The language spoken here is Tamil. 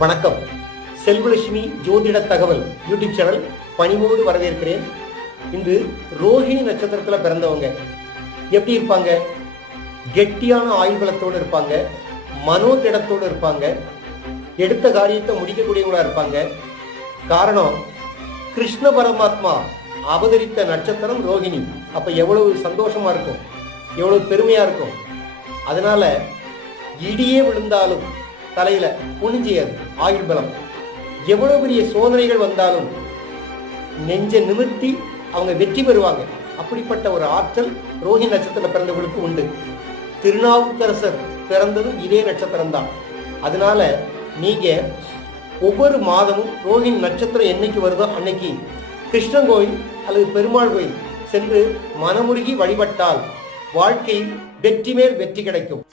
வணக்கம். செல்வலட்சுமி ஜோதிட தகவல் யூடியூப் சேனல் பணிவோடு வரவேற்கிறேன். இன்று ரோஹிணி நட்சத்திரத்தில் பிறந்தவங்க எப்படி இருப்பாங்க? கெட்டியான ஆயுள் பலத்தோடு இருப்பாங்க, மனோதிடத்தோடு இருப்பாங்க, எடுத்த காரியத்தை முடிக்கக்கூடியவங்களா இருப்பாங்க. காரணம், கிருஷ்ண பரமாத்மா அவதரித்த நட்சத்திரம் ரோஹிணி. அப்ப எவ்வளவு சந்தோஷமா இருக்கும், எவ்வளவு பெருமையா இருக்கும். அதனால இடியே விழுந்தாலும் தலையில குனிஞ்சியது ஆயுள் பலம். எவ்வளவு பெரிய சோதனைகள் வந்தாலும் நெஞ்ச நிமிர்த்தி அவங்க வெற்றி பெறுவாங்க. அப்படிப்பட்ட ஒரு ஆற்றல் ரோஹிணி நட்சத்திரத்தில் பிறந்தவர்களுக்கு உண்டு. திருநாவுக்கரசர் பிறந்ததும் இதே நட்சத்திரம் தான். அதனால நீங்க ஒவ்வொரு மாதமும் ரோஹிணி நட்சத்திரம் என்னைக்கு வருதோ அன்னைக்கு கிருஷ்ணன் கோயில் அல்லது பெருமாள் கோயில் சென்று மனமுருகி வழிபட்டால் வாழ்க்கையில் வெற்றி மேல் வெற்றி கிடைக்கும்.